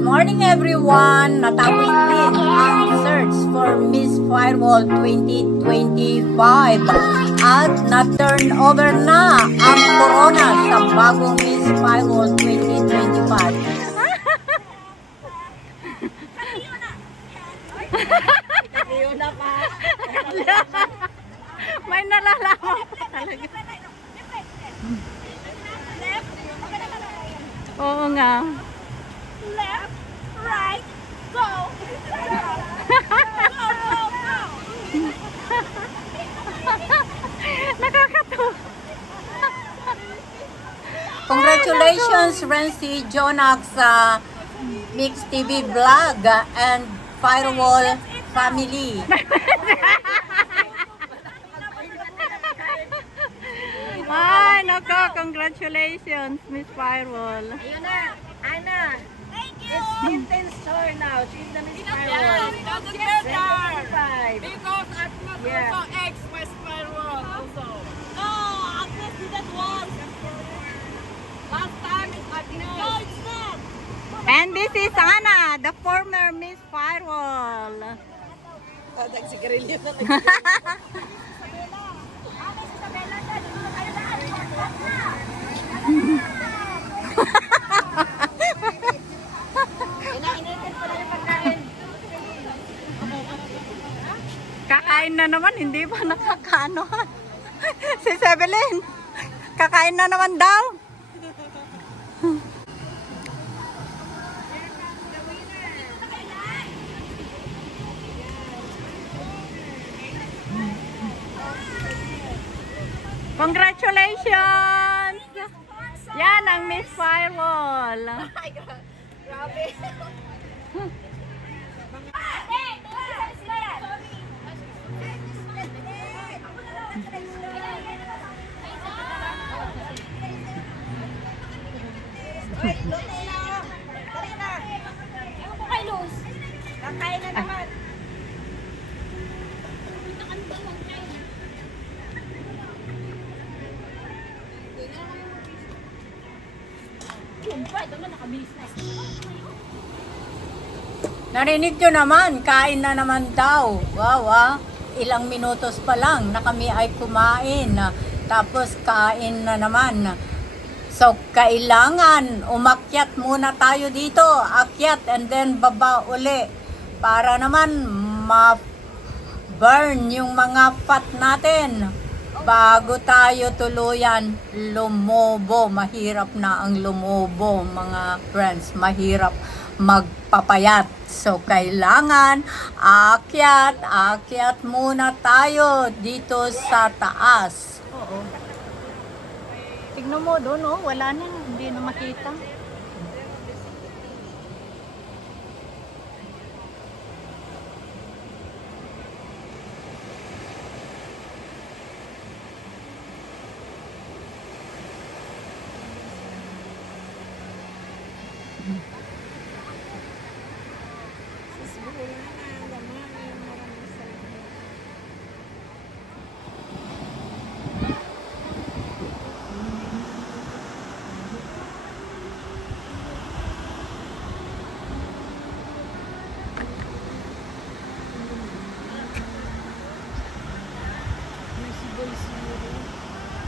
Good morning everyone! Natapos din ang search for Miss Firewall 2025 at na-turn over na ang corona sa bagong Miss Firewall 2025. May nalalaman pa talaga. Oo nga. Left, right, go. Nakakatawa. Congratulations Rency Jonax sa Mix TV Vlog and Firewall family. Ay, nako, congratulations, Miss Firewall. Ayun na, Anna. Thank you. It's Tintin's turn now. She's the Miss Firewall. Because Agnes also ex-Miss Firewall also. No, Agnes didn't want. Last time is Agnes. No, it's not. And this is Anna, the former Miss Firewall. Nagsigarilyo na lang. Kakain na naman, hindi pa nakakaano. Si Sebelin, kakain na naman daw. Congratulations! Yan ang Miss Firewall. Grabe. Kakain na naman. Narinig nyo naman, kain na naman daw. Wow, ilang minutos pa lang na kami ay kumain. Tapos kain na naman. So, kailangan umakyat muna tayo dito. Akyat and then baba uli. Para naman ma-burn yung mga fat natin. Bago tayo tuluyan lumobo. Mahirap na ang lumobo, mga friends. Mahirap magpapayat. So, kailangan akyat muna tayo dito sa taas. Oo. Tignan mo doon, oh, wala na, hindi na makita.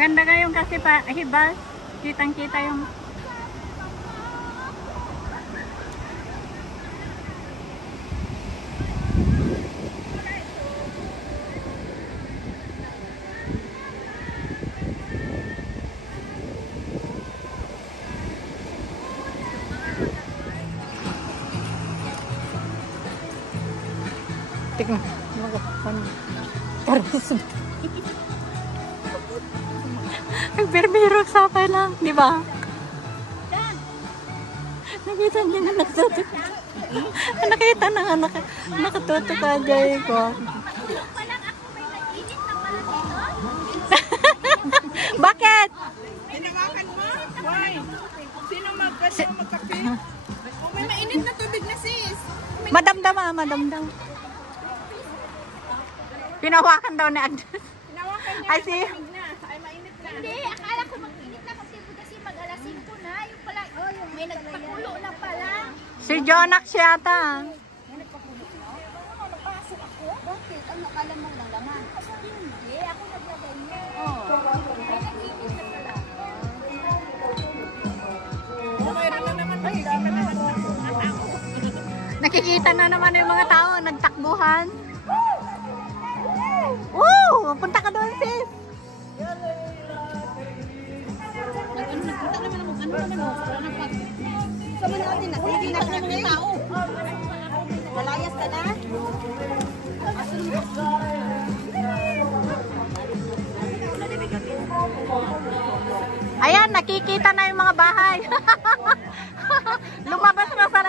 Maganda kayong kasi pa hibas, kitang-kita yung tignan karisma. Berbero sa lang, di ba? Nakita niya na nakatuto. Nakita na nga nakatuto ka dyan ko. Bakit? Hinawakan mo? Why? Sino magkape? Oh, may mainit na tubig na sis. Madamdam madamdam. Pinawakan daw ni Agnes. Hinawakan niya. Ay, see? Ay, mainit na. Hindi, akala ko mag-init na kasi mag-alas 5 na. Yung pala, may nagpakulo na pala. Si Jonax yata. Bakit? Ano akala mo ng laman? Hindi, ako naglagay niya. May nag-iigit na pala. Nakikita na naman yung mga tao, nagtakbuhan. Woo! Punta ka doon, sis. Nagpunta naman ako. Ano naman ako? Sama natin na. Hindi na kami tao. Malayas ka na? Ayan, nakikita na yung mga bahay. Lumabas na sa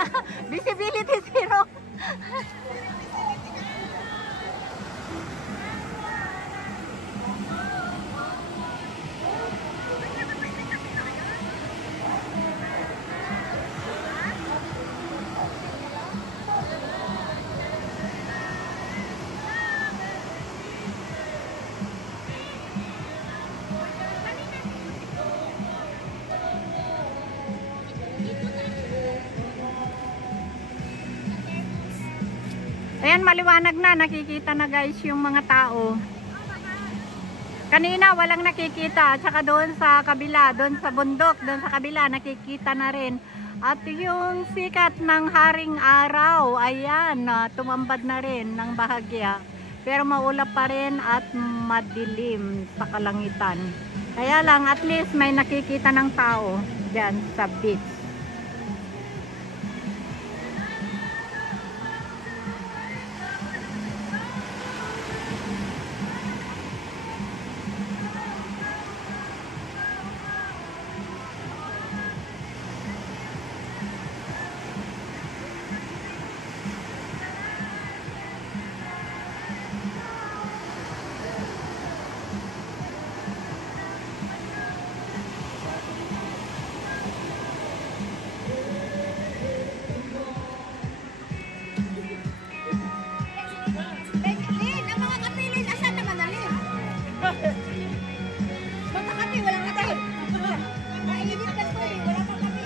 visibility zero. Ayan, maliwanag na. Nakikita na guys yung mga tao. Kanina walang nakikita. Tsaka doon sa kabila, doon sa bundok, doon sa kabila, nakikita na rin. At yung sikat ng haring araw, ayan, tumambad na rin ng bahagya. Pero maulap pa rin at madilim sa kalangitan. Kaya lang, at least may nakikita ng tao dyan sa beach. Lin, ang mga kapilin, asan naman na Lin? Basta kami, walang kape. Mainit ka to eh, wala pang kape.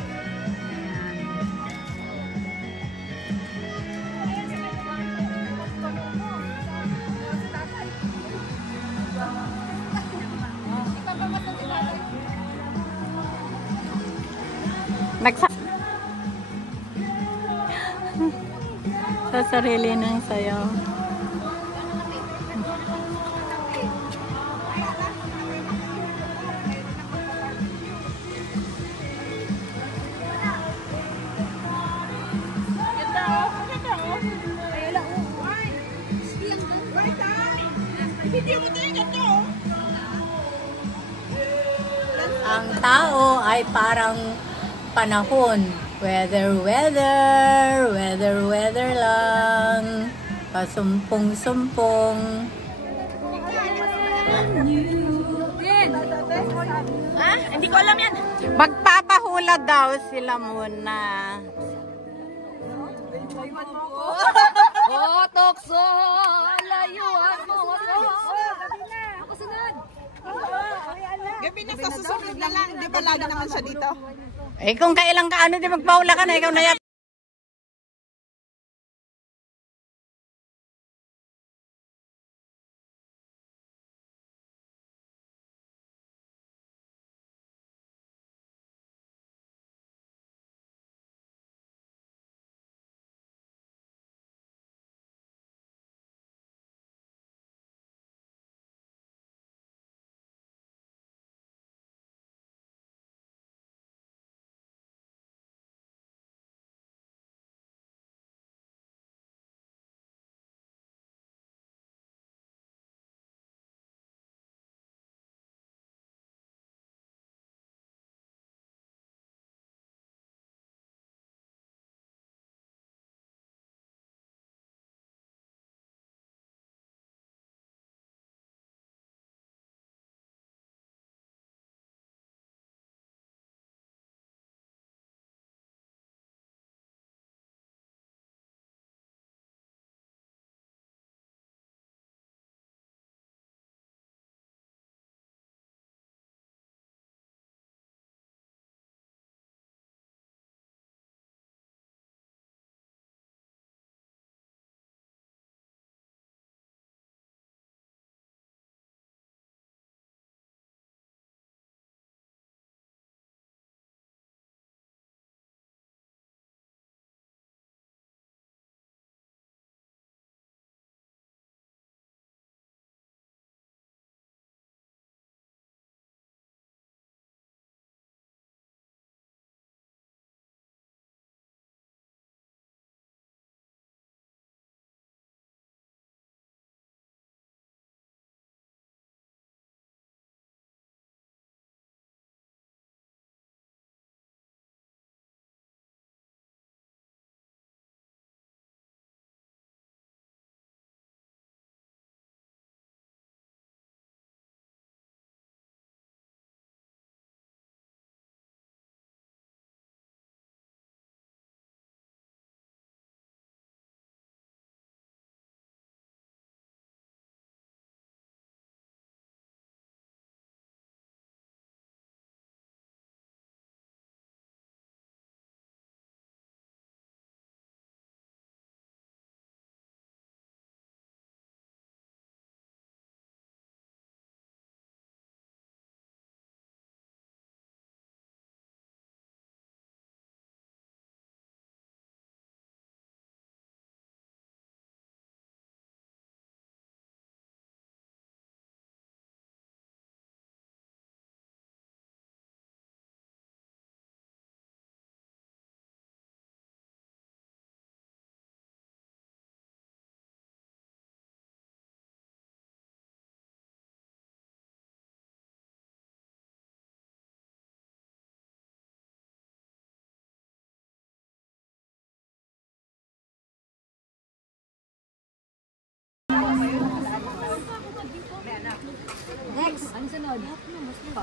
Nagsa sa sarili ng sayaw. Ang tao ay parang panahon. Weather lang. Pasumpong-sumpong. Ha? Hindi ko alam yan. Magpapahula daw sila muna. Oh, Tokso! Layo ako! Ako sunod! Gabi na sa susunod na lang. Di ba lagi naman siya dito? Eh kung kailang ka ano, di magpahula ka na, ikaw na yata.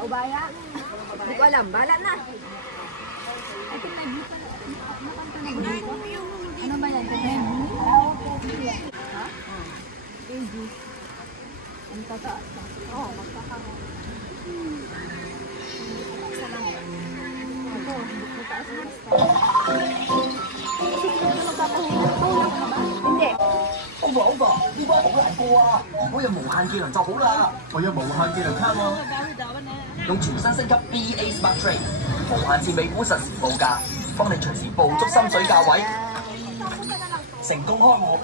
Ubaya. Hindi ko alam. Bahala na. Ano ba yan? Ha? Baby. Ang tataas. Oo, magkakaroon. Isa lang. Ito, mataas na. Hindi. 欧巴欧巴，呢班好難過啊！我有無限技能就好啦，我有無限技能卡嘛，用全新升級 BA Smart Train，無限次美股實時報價，幫你隨時捕捉心水價位，成功開戶。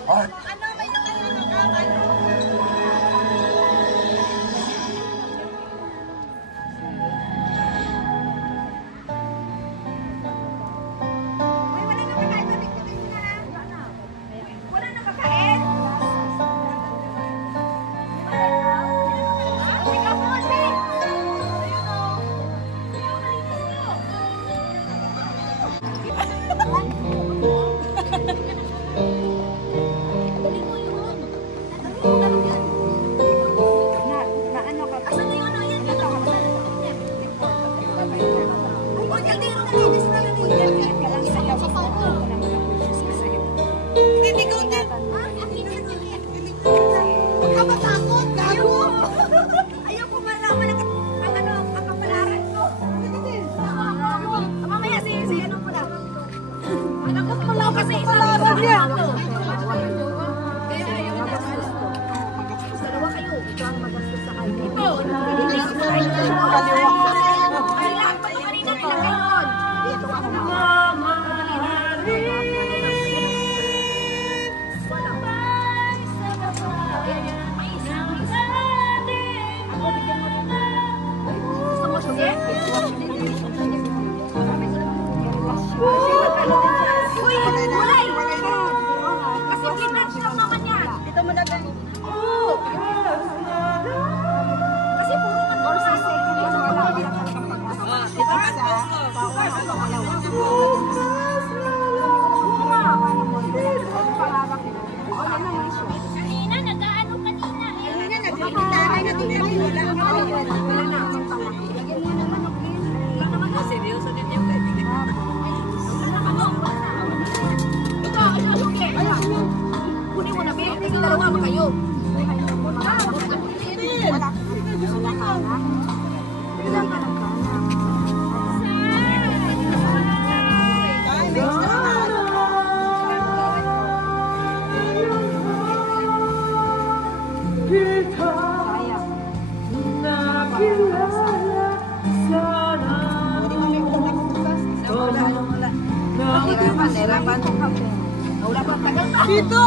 Dito!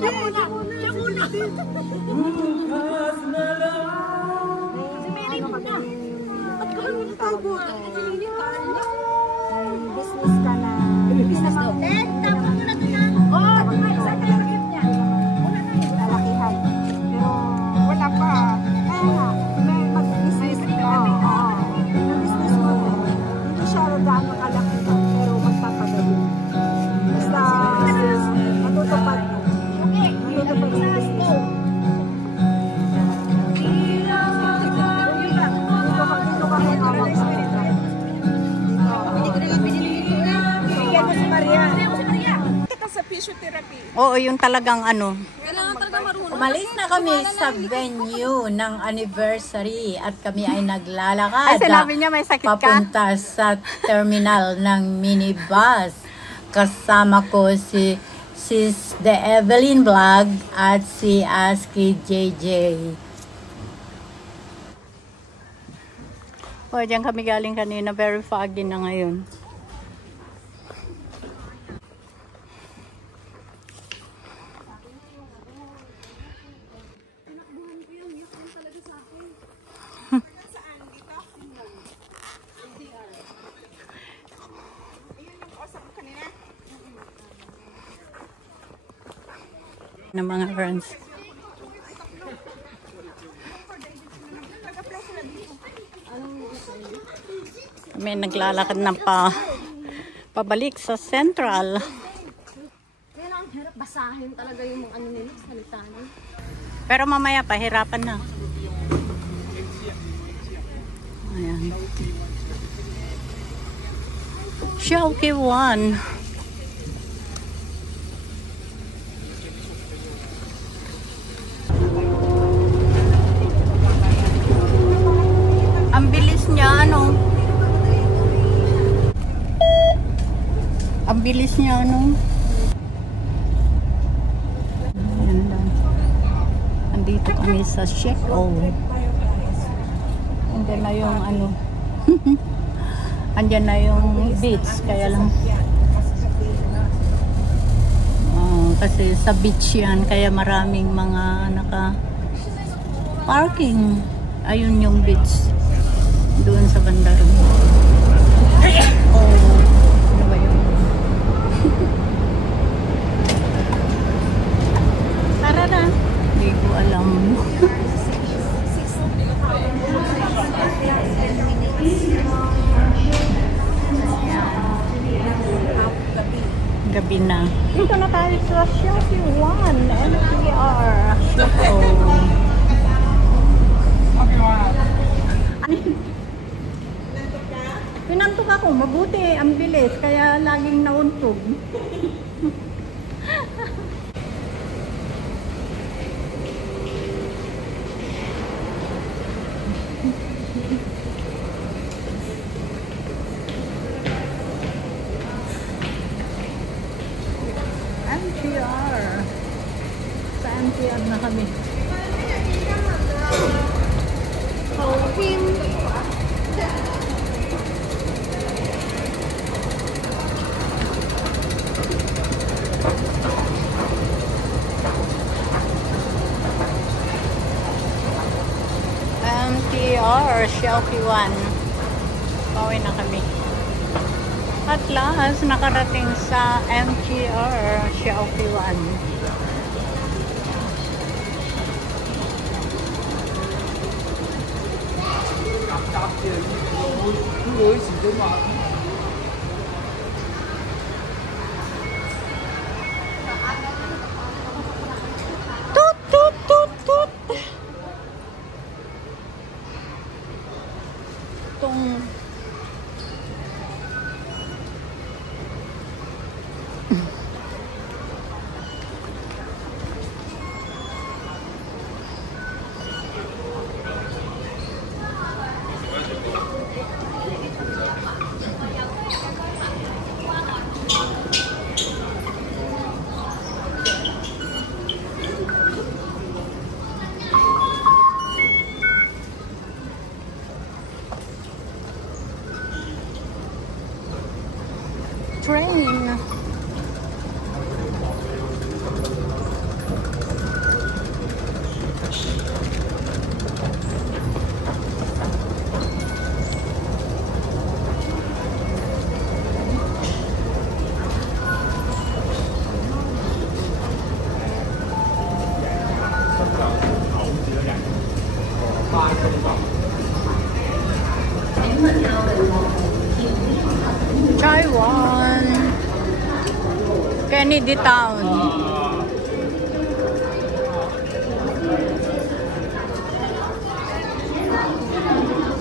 Siya muna! Siya muna! Si Meli muna! Ba't ka lang natago? Business ka na. Business daw. Tapos mo na ito na. Oo! Saan ka lang niya? Wala na yun. Lalakihan. Pero wala pa. Kaya may mag-business ka. Business mo. Hindi siya gaano kalaki ka. Pero magpapagaling. Basta matutupad mo. Matutupad mo. Dito kami hawak sa kanila. Hindi ko nalang pinilito na. Bigyan mo si Maria. Bigyan mo si Maria. Kita sa physiotherapy. Oo, yung talagang ano. Kailangan talaga marunong. Umalis na kami sa venue ng anniversary at kami ay naglalakad. Ay, sinabi niya may sakit ka? Papunta sa terminal ng minibus. Kasama ko si The Evelyn Vlog at si Aski JJ. O, diyan kami galing kanina. Very foggy na ngayon. ng mga friends. May naglalakad na pabalik sa Central. Kaya ang hirap basahin talaga yung ano nila, salita nila. Pero mamaya pahirapan na. Ayan. Xiaoqiwan. Ang bilis niya, ano? Ang bilis niya, ano? Ayan lang. Andito kami sa Shekou. Andyan na yung, ano? Andyan na yung beach, kaya lang. Kasi sa beach yan, kaya maraming mga naka-parking. Ayun yung beach. Doon sa banda ron. Oh, ano ba yun? Tara na. Hindi ko alam. Gabi na. Dito na tayo sa Xiaoqiwan NPR. Pinantok ako, mabuti, ang bilis, kaya laging nauntog. MTR. Sa MTR na kami. Hopim. MTR Xiaoqiwan. Pauwi na kami. At last, nakarating sa MTR Xiaoqiwan. Tut tut tut tut. Itong train. Taiwan, Kennedy Town.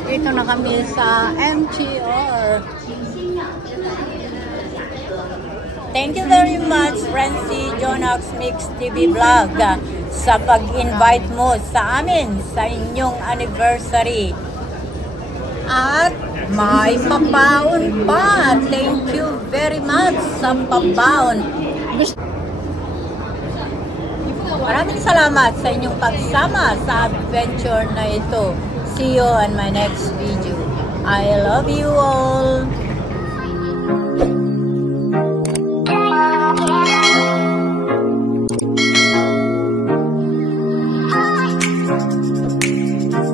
Ito na kami sa MTR. Thank you very much, Francie Jonax Mix TV Vlog, sa pag-invite mo sa amin sa inyong anniversary. At may papaon pa. Thank you very much sa papaon. Maraming salamat sa inyong pagsama sa adventure na ito. See you on my next video. I love you all.